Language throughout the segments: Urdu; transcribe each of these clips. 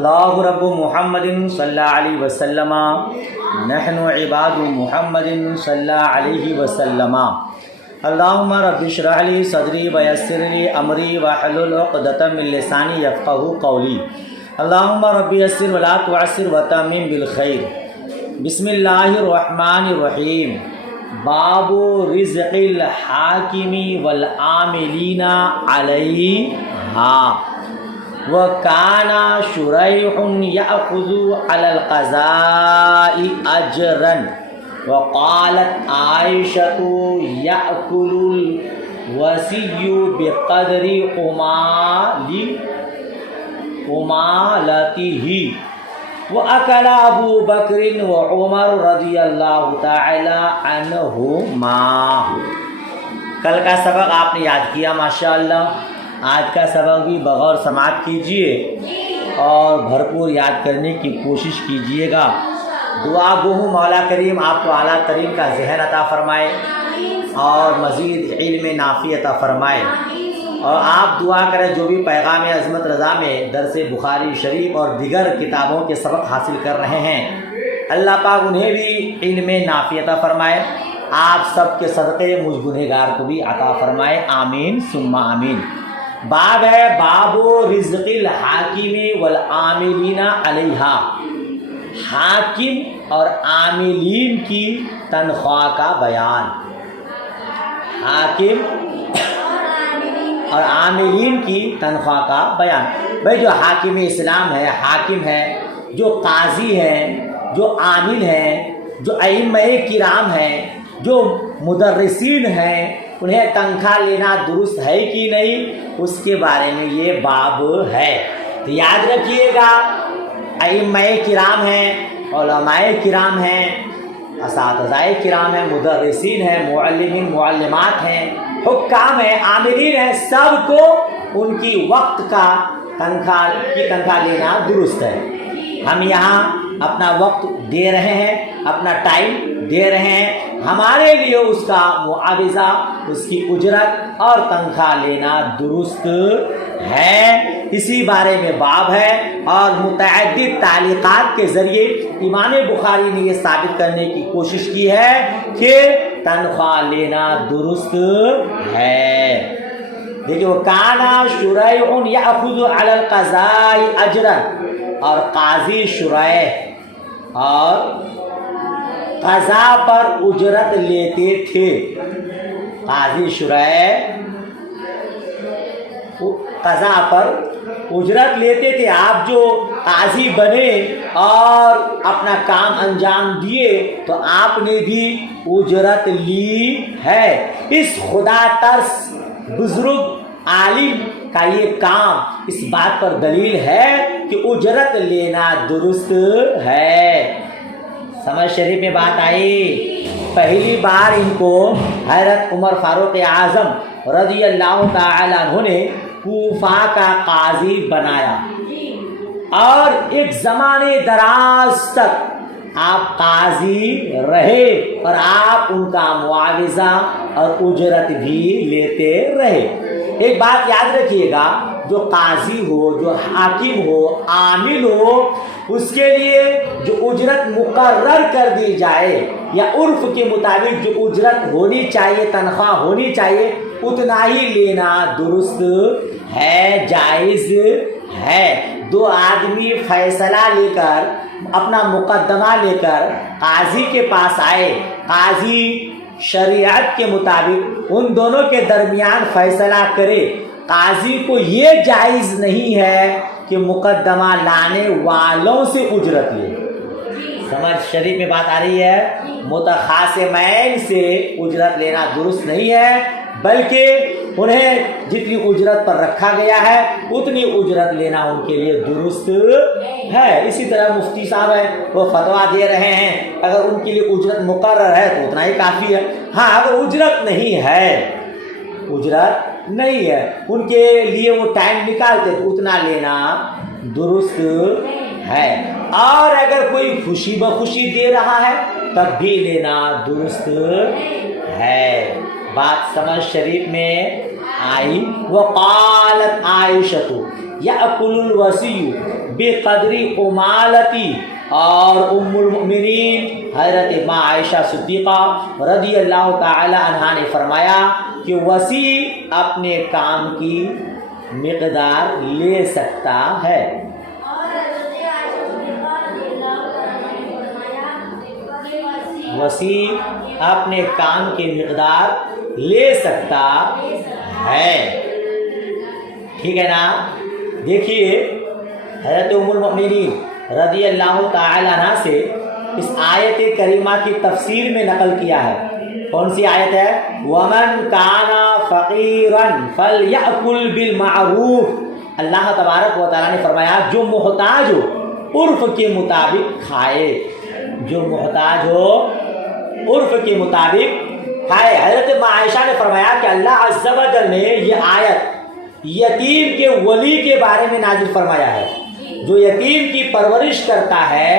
اللہ رب محمد صلی اللہ علیہ وسلم نحن عباد محمد صلی اللہ علیہ وسلم اللہم رب اشرح لی صدری ویسر لی امری واحلل عقدۃ من لسانی یفقہوا قولی اللہم رب یسر ولا تعسر وتمم بالخیر۔ بسم اللہ الرحمن الرحیم۔ باب رزق الحاکم والعاملین علیہا۔ وَكَانَ شُرَيْحٌ يَأْخُذُ عَلَى الْقَضَاءِ أَجْرًا وَقَالَتْ عَائِشَةُ يَأْكُلُ الْوَصِيُّ بِقَدْرِ عُمَالَتِهِ وَأَكَلَ أَبُو بَكْرٍ وَعُمَرُ رضی اللہ تعالی عنہما۔ کل کا سبق آپ نے یاد کیا ماشاءاللہ۔ آج کا سبق بھی بغور سماعت کیجئے اور بھرپور یاد کرنے کی کوشش کیجئے گا۔ دعا گو ہوں مولا کریم آپ کو اعلیٰ ترین کا ذہن عطا فرمائے اور مزید علم نافع عطا فرمائے، اور آپ دعا کریں جو بھی پیغام عظمت رضا میں درس بخاری شریف اور دیگر کتابوں کے سبق حاصل کر رہے ہیں، اللہ پاک انہیں بھی علم نافع عطا فرمائے، آپ سب کے صدقے مجھ گنہگار کو بھی عطا فرمائے، آمین ثم آمین۔ باب ہے باب رزق الحاکم والعاملین علیہا۔ حاکم اور عاملین کی تنخواہ کا بیان۔ حاکم اور عاملین کی تنخواہ کا بیان۔ بھائی جو حاکم اسلام ہے، حاکم ہے، جو قاضی ہیں، جو عامل ہیں، جو ائمہ کرام ہیں، جو مدرسین ہیں، انہیں تنخواہ لینا درست ہے کہ نہیں، اس کے بارے میں یہ باب ہے۔ تو یاد رکھیے گا، ائمہ کرام ہیں، علماء کرام ہیں، اساتذہ کرام ہیں، مدرسین ہیں، معلمین معلمات ہیں، حکام ہیں، عاملین ہیں، سب کو ان کی وقت کا تنخواہ لینا درست ہے۔ ہم یہاں اپنا وقت دے رہے ہیں، اپنا ٹائم دے رہے ہیں، ہمارے لیے اس کا معاوضہ، اس کی اجرت اور تنخواہ لینا درست ہے۔ اسی بارے میں باب ہے، اور متعدد تعلیقات کے ذریعے امام بخاری نے یہ ثابت کرنے کی کوشش کی ہے کہ تنخواہ لینا درست ہے۔ دیکھیے وَكَانَ شُرَيْحٌ يَأْخُذُ عَلَى الْقَضَاءِ أَجْرًا، اور قاضی شریح اور قضا پر اجرت لیتے تھے۔ قاضی شریح قضا پر اجرت لیتے تھے۔ آپ جو قاضی بنے اور اپنا کام انجام دیے تو آپ نے بھی اجرت لی ہے۔ اس خدا ترس بزرگ عالم کا یہ کام اس بات پر دلیل ہے کہ اجرت لینا درست ہے۔ سمجھ شریف میں بات آئی۔ پہلی بار ان کو حضرت عمر فاروق اعظم رضی اللہ تعالی عنہ نے کوفہ کا قاضی بنایا، اور ایک زمانے دراز تک آپ قاضی رہے اور آپ ان کا معاوضہ اور اجرت بھی لیتے رہے۔ ایک بات یاد رکھیے گا، جو قاضی ہو، جو حاکم ہو، عامل ہو، اس کے لیے جو اجرت مقرر کر دی جائے یا عرف کے مطابق جو اجرت ہونی چاہیے، تنخواہ ہونی چاہیے، اتنا ہی لینا درست ہے، جائز ہے۔ دو آدمی فیصلہ لے کر، اپنا مقدمہ لے کر قاضی کے پاس آئے، قاضی شریعت کے مطابق ان دونوں کے درمیان فیصلہ کرے، قاضی کو یہ جائز نہیں ہے کہ مقدمہ لانے والوں سے اجرت لے۔ سمجھ شریف میں بات آ رہی ہے؟ متخاصمین سے اجرت لینا درست نہیں ہے، بلکہ انہیں جتنی اجرت پر رکھا گیا ہے اتنی اجرت لینا ان کے لیے درست ہے۔ اسی طرح مفتی صاحب ہیں، وہ فتویٰ دے رہے ہیں، اگر ان کے لیے اجرت مقرر ہے تو اتنا ہی کافی ہے۔ ہاں اگر اجرت نہیں ہے، اجرت نہیں ہے، ان کے لیے وہ ٹائم نکالتے تو اتنا لینا درست ہے، اور اگر کوئی خوشی بخوشی دے رہا ہے تب بھی لینا درست ہے۔ بات سمجھ شریف میں آئی۔ وقالت عائشہ، یأکل الوصی بقدر عمالتی، اور ام المؤمنین حضرت ماں عائشہ صدیقہ رضی اللہ تعالی عنہا نے فرمایا کہ وصی اپنے کام کی مقدار لے سکتا ہے۔ وصی اپنے کام کی مقدار لے سکتا ہے، ٹھیک ہے نا۔ دیکھیے حضرت ام المؤمنین رضی اللہ تعالی عنہ سے اس آیت کریمہ کی تفسیر میں نقل کیا ہے۔ کون سی آیت ہے؟ وَمَنْ كَانَ فَقِيرًا فَلْيَأْكُلْ بِالْمَعْرُوفِ۔ اللہ تبارک و تعالیٰ نے فرمایا جو محتاج ہو عرف کے مطابق کھائے، جو محتاج ہو عرف کے مطابق کھائے۔ حضرت ماں عائشہ نے فرمایا کہ اللہ عز و جل نے یہ آیت یتیم کے ولی کے بارے میں نازل فرمایا ہے۔ جو یتیم کی پرورش کرتا ہے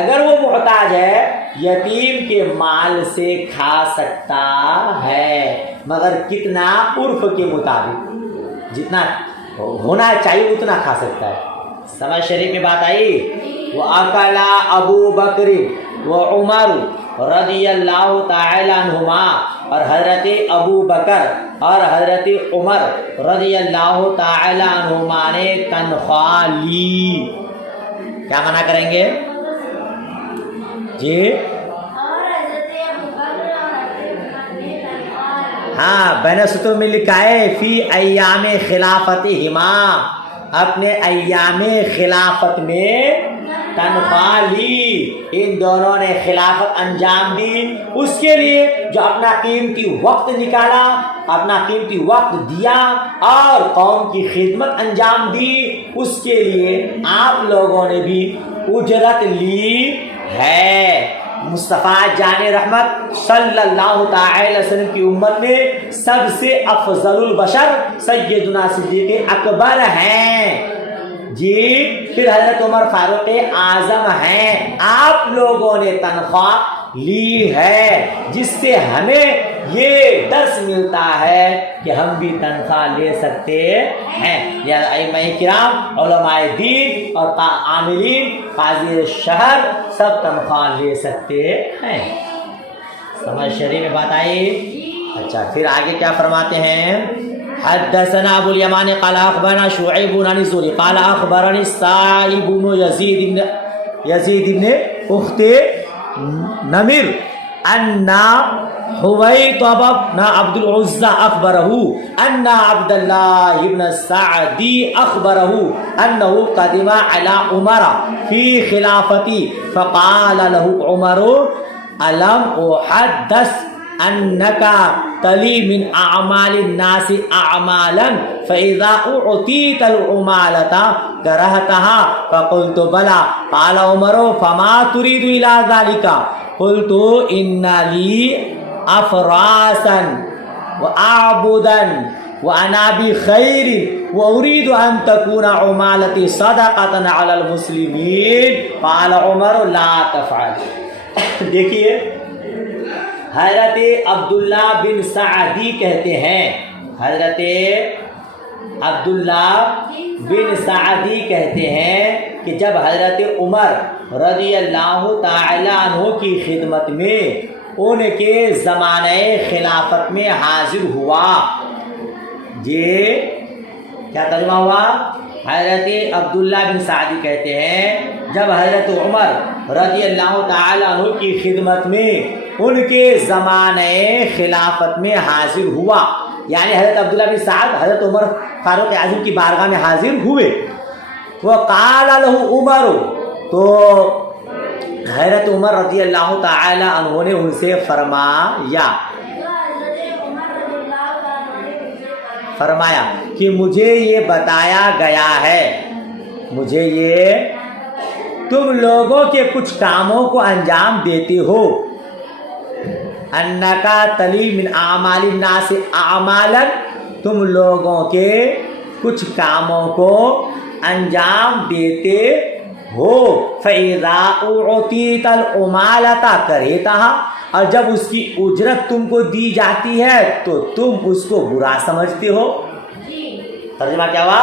اگر وہ محتاج ہے یتیم کے مال سے کھا سکتا ہے، مگر کتنا؟ عرف کے مطابق، جتنا ہونا چاہیے اتنا کھا سکتا ہے۔ سمجھ شریف میں بات آئی؟ وَأَكَلَ أَبُو بَكْرٍ وَعُمَرُ رضی اللہ تعالی عنہما، اور حضرت ابو بکر اور حضرت عمر رضی اللہ تعالی عنہما نے تنخواہ لی۔ کیا منع کریں گے جی؟ ہاں بین سطور میں لکھا ہے فی ایام خلافتہما، اپنے ایام خلافت میں تنخواہ لی، ان دونوں نے خلافت انجام دی، اس کے لیے جو اپنا قیمتی وقت نکالا، اپنا قیمتی وقت دیا اور قوم کی خدمت انجام دی، اس کے لیے آپ لوگوں نے بھی اجرت لی ہے۔ مصطفیٰ جان رحمت صلی اللہ تعالی وسلم کی امت میں سب سے افضل البشر سیدنا صدیق اکبر ہیں جی، پھر حضرت عمر فاروق اعظم ہیں۔ آپ لوگوں نے تنخواہ لی ہے، جس سے ہمیں یہ درس ملتا ہے کہ ہم بھی تنخواہ لے سکتے ہیں۔ یا ائمہ کرام، علماء دین اور عاملین، قاضی شہر سب تنخواہ لے سکتے ہیں۔ سمجھ شریف میں بات آئی؟ اچھا پھر آگے کیا فرماتے ہیں؟ حدثنا ابو اليمان قال اخبرنا شعيب عن الزهري قال اخبرني السائب بن يزيد بن اخت نمر ان حويطب بن عبد العزى اخبره ان عبد الله بن السعدي اخبره انه قدم على عمر في خلافته فقال له عمر الم احدث انك تلی من اعمال الناس اعمالا فاذا اعطيت العمالة كرهتها فقلت بلى قال عمر فما تريد الى ذلك قلت ان لي افراسا واعبدا وانا بخير واريد ان تكون عمالتي صدقة على المسلمين قال عمر لا تفعل۔ دیکھیے حضرت عبداللہ بن سعدی کہتے ہیں، حضرت عبداللہ بن سعدی کہتے ہیں کہ جب حضرت عمر رضی اللہ تعالی عنہ کی خدمت میں ان کے زمانہ خلافت میں حاضر ہوا، یہ کیا ترجمہ ہوا؟ حضرت عبداللہ بن سعدی کہتے ہیں جب حضرت عمر رضی اللہ تعالی عنہ کی خدمت میں ان کے زمانہ خلافت میں حاضر ہوا، یعنی حضرت عبداللہ بن سعد حضرت عمر فاروق اعظم کی بارگاہ میں حاضر ہوئے۔ وقال له عمر، تو حضرت عمر رضی اللہ تعالی عنہ نے ان سے فرمایا کہ مجھے یہ بتایا گیا ہے، مجھے یہ تم لوگوں کے کچھ کاموں کو انجام دیتے ہو، انکا تلی من اعمال الناس اعمالا، تم لوگوں کے کچھ کاموں کو انجام دیتے ہو، فَإِذَا أُعْطِيتَ الْعُمَالَةَ كَرِهْتَهَا، اور جب اس کی اجرت تم کو دی جاتی ہے تو تم اس کو برا سمجھتے ہو۔ ترجمہ کیا ہوا؟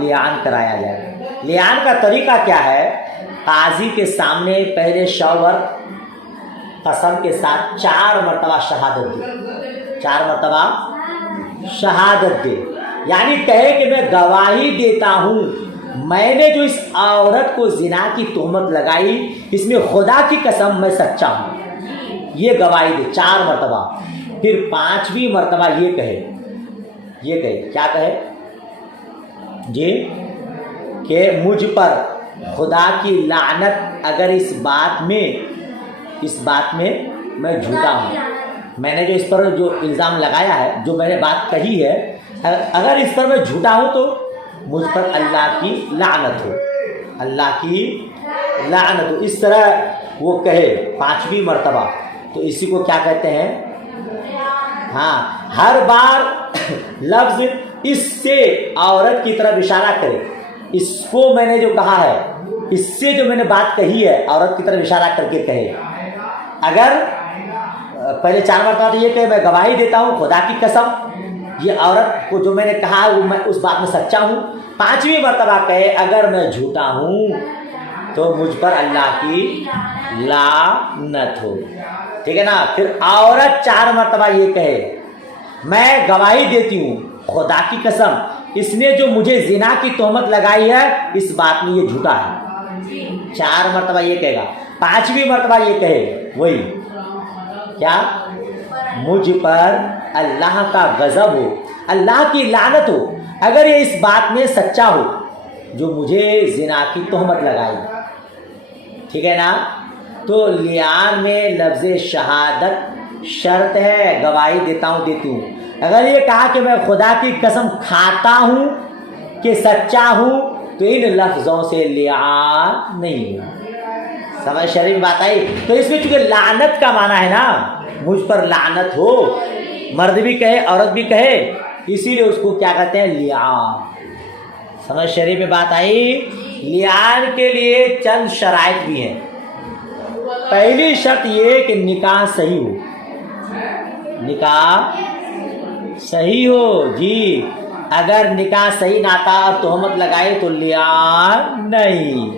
لیان کرایا جائے. لیان کا طریقہ کیا ہے؟ قاضی کے سامنے پہلے شوہر قسم کے ساتھ 4 مرتبہ شہادت دے، 4 مرتبہ شہادت دے، یعنی کہے کہ میں گواہی دیتا ہوں میں نے جو اس عورت کو زنا کی تہمت لگائی اس میں خدا کی قسم میں سچا ہوں، یہ گواہی دے 4 مرتبہ. پھر 5ویں مرتبہ یہ کہے کیا کہے جی کہ مجھ پر خدا کی لعنت اگر اس بات میں میں جھوٹا ہوں، میں نے جو اس پر جو الزام لگایا ہے، جو میں نے بات کہی ہے، اگر اس پر میں جھوٹا ہوں تو مجھ پر اللہ کی لعنت ہو، اللہ کی لعنت ہو. اس طرح وہ کہے 5ویں مرتبہ. تو اسی کو کیا کہتے ہیں؟ ہاں، ہر بار لفظ اس سے عورت کی طرف اشارہ کرے. اس کو میں نے جو کہا ہے، اس سے جو میں نے بات کہی ہے، عورت کی طرف اشارہ کر کے کہے. اگر پہلے 4 مرتبہ تو یہ کہ میں گواہی دیتا ہوں خدا کی قسم یہ عورت کو جو میں نے کہا وہ میں اس بات میں سچا ہوں. 5ویں مرتبہ کہے اگر میں جھوٹا ہوں تو مجھ پر اللہ کی لعنت ہو. ٹھیک ہے نا. پھر عورت 4 مرتبہ یہ کہے میں گواہی دیتی ہوں خدا کی قسم اس نے جو مجھے زنا کی تہمت لگائی ہے اس بات میں یہ جھوٹا ہے. 4 مرتبہ یہ کہے گا. 5ویں مرتبہ یہ کہے وہی کیا مجھ پر اللہ کا غضب ہو، اللہ کی لعنت ہو اگر یہ اس بات میں سچا ہو جو مجھے زنا کی تہمت لگائی. ٹھیک ہے نا. تو لیان میں لفظ شہادت شرط ہے، گواہی دیتا ہوں دیتی ہوں. اگر یہ کہا کہ میں خدا کی قسم کھاتا ہوں کہ سچا ہوں تو ان لفظوں سے لیان نہیں ہے. سمجھ شریف بات آئی. تو اس میں چونکہ لعنت کا معنی ہے نا، مجھ پر لعنت ہو، مرد بھی کہے عورت بھی کہے، اسی لیے اس کو کیا کہتے ہیں؟ لیان. سمجھ شریف میں بات آئی. لیان کے لیے چند شرائط بھی ہیں. پہلی شرط یہ کہ نکاح صحیح ہو، نکاح صحیح ہو جی. اگر نکاح صحیح نہ تھا اور تہمت لگائی تو لیان نہیں.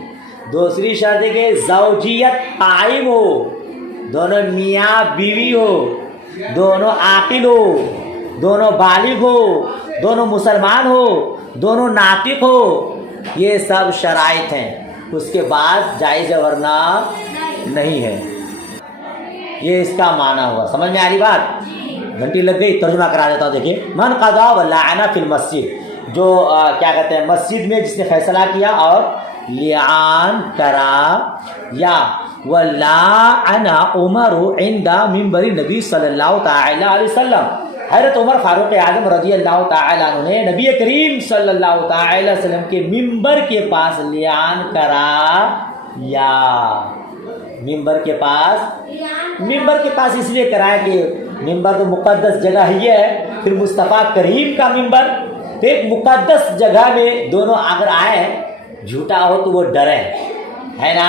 دوسری شرط ہے کہ زوجیت قائم ہو، دونوں میاں بیوی ہو، دونوں عاقل ہو، دونوں بالغ ہو، دونوں مسلمان ہو، دونوں ناطق ہو. یہ سب شرائط ہیں. اس کے بعد جائز ورنہ نہیں ہے. یہ اس کا معنی ہوا. سمجھ میں آ رہی بات؟ گھنٹی لگ گئی. ترجمہ کرا دیتا ہوں. دیکھیے من قضا ولعن فی المسجد، جو کیا کہتے ہیں مسجد میں جس نے فیصلہ کیا اور لعان کرا، یا ولعن عمر عند منبر نبی صلی اللہ تعالی علیہ وسلم، حضرت عمر فاروق اعظم رضی اللہ تعالی عنہ نے نبی کریم صلی اللہ تعالی علیہ وسلم کے ممبر کے پاس لعان کرا. یا ممبر کے پاس اس لیے کرایا کہ ممبر تو مقدس جگہ ہی ہے. پھر مصطفیٰ کریم کا ممبر تو ایک مقدس جگہ میں دونوں اگر آئے جھوٹا ہو تو وہ ڈرے ہے نا.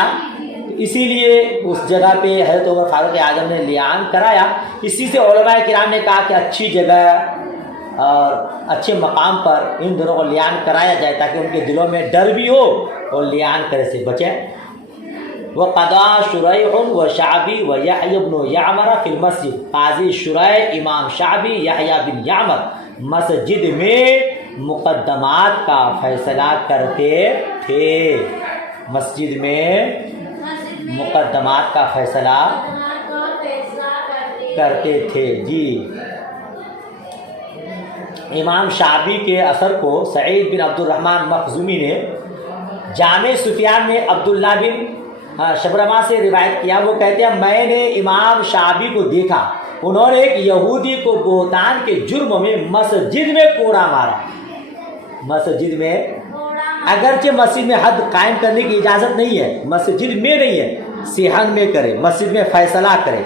اسی لیے اس جگہ پہ حضرت عمر فاروق اعظم نے لیان کرایا. اسی سے علماء کرام نے کہا کہ اچھی جگہ اور اچھے مقام پر ان دونوں کو لیان کرایا جائے تاکہ ان کے دلوں میں ڈر بھی ہو اور لیان کرے سے بچیں. وقضا شریح وشعبی ویحیی بن یعمر فی المسجد، قاضی شریح امام شعبی یحییٰ بن یعمر مسجد میں مقدمات کا فیصلہ کرتے تھے. مسجد میں مقدمات کا فیصلہ کرتے تھے جی. امام شعبی کے اثر کو سعید بن عبد الرحمن مخزومی نے جامع سفیان میں عبداللہ بن شبرما سے روایت کیا. وہ کہتے ہیں میں نے امام شعبی کو دیکھا، انہوں نے ایک یہودی کو بہتان کے جرم میں مسجد میں کوڑا مارا. مسجد میں، اگرچہ مسجد میں حد قائم کرنے کی اجازت نہیں ہے، مسجد میں نہیں ہے، صحن میں کرے، مسجد میں فیصلہ کرے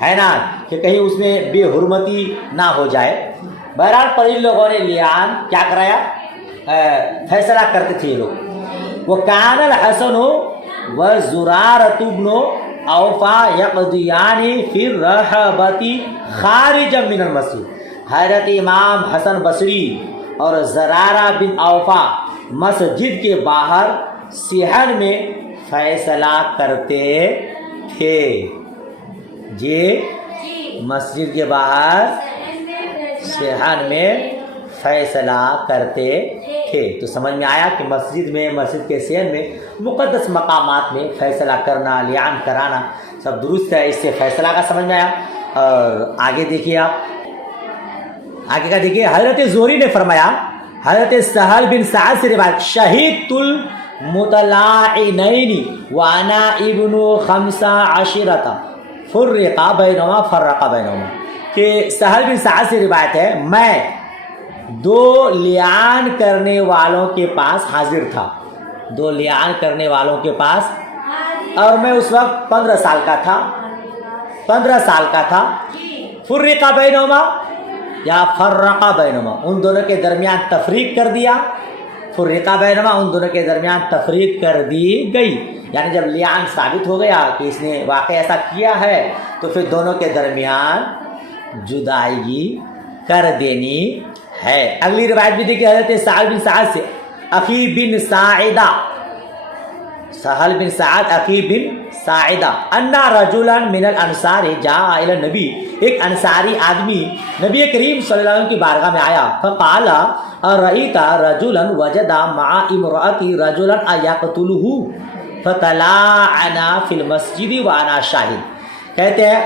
ہے نا، کہ کہیں اس میں بے حرمتی نہ ہو جائے. بہرحال پر ان لوگوں نے لیان کیا کرایا؟ فیصلہ کرتے تھے یہ لوگ. وَكَانَ الْحَسَنُ وَزُرَارَةُ بْنُ اوفا یقضیان فی الرحبۃ خارجا من المسجد. حضرت امام حسن بصری اور زرارہ بن اوفا مسجد کے باہر صحن میں فیصلہ کرتے تھے. جی مسجد کے باہر صحن میں فیصلہ کرتے تھے. تو سمجھ میں آیا کہ مسجد کے صحن میں مقدس مقامات میں فیصلہ کرنا، لیان کرانا سب درست ہے. اس سے فیصلہ کا سمجھ میں آیا. اور آگے دیکھیے، آپ آگے کا دیکھیے. حضرت زہری نے فرمایا، حضرت سہل بن سعد سے روایت، شہید المطلعنین وانا ابن 15 فرقا بینہما، کہ سہل بن سعد سے روایت ہے، میں 2 لیان کرنے والوں کے پاس حاضر تھا. 2 لیان کرنے والوں کے پاس، اور میں اس وقت 15 سال کا تھا. فرقا بینہما یا فرقا بینہما، ان دونوں کے درمیان تفریق کر دیا. فرقا بینہما، ان دونوں کے درمیان تفریق کر دی گئی. یعنی جب لیان ثابت ہو گیا کہ اس نے واقع ایسا کیا ہے تو پھر دونوں کے درمیان جدائی کر دینی ہے. اگلی روایت بھی دیکھیے، حضرت سہل بن سعد سے، اخی بن ساعدہ، سہل بن سعد اخی بن ساعدہ، انا رجلا من الانصار جاء الى النبی، ایک انصاری آدمی نبی کریم صلی اللہ علیہ وسلم کی بارگاہ میں آیا. فقال ارأیت رجلا وجد مع امرأتی رجلا یقتلہ فتلاعنا فی المسجد وانا شاہد. کہتے ہیں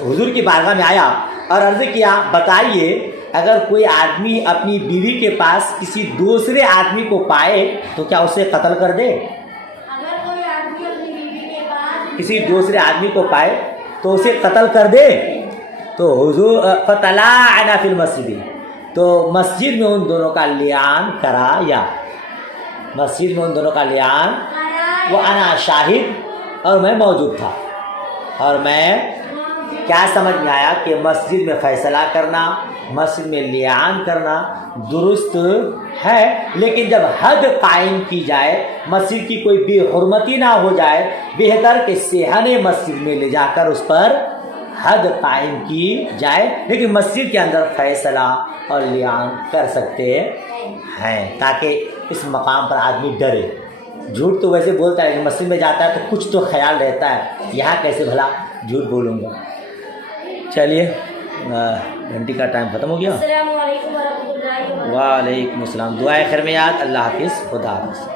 حضور کی بارگاہ میں آیا اور عرض کیا، بتائیے اگر کوئی آدمی اپنی بیوی کے پاس کسی دوسرے آدمی کو پائے تو کیا اسے قتل کر دے؟ کسی دوسرے آدمی کو پائے تو اسے قتل کر دے. تو حضور فطلعنا فی المسجد، تو مسجد میں ان دونوں کا لیان کرایا. مسجد میں ان دونوں کا لیان، وہ انا شاہد، اور میں موجود تھا. اور میں کیا سمجھ میں آیا کہ مسجد میں فیصلہ کرنا، مسجد میں لیان کرنا درست ہے، لیکن جب حد قائم کی جائے، مسجد کی کوئی بے حرمتی نہ ہو جائے، بہتر کہ صحن مسجد میں لے جا کر اس پر حد قائم کی جائے. لیکن مسجد کے اندر فیصلہ اور لیان کر سکتے ہیں تاکہ اس مقام پر آدمی ڈرے. جھوٹ تو ویسے بولتا ہے، لیکن مسجد میں جاتا ہے تو کچھ تو خیال رہتا ہے، یہاں کیسے بھلا جھوٹ بولوں گا. چلیے گھنٹی کا ٹائم ختم ہو گیا. السلام علیکم ورحمۃ اللہ وبرکاتہ. وعلیکم السلام. دعائے خیر میں یاد. اللہ حافظ. خدا حافظ.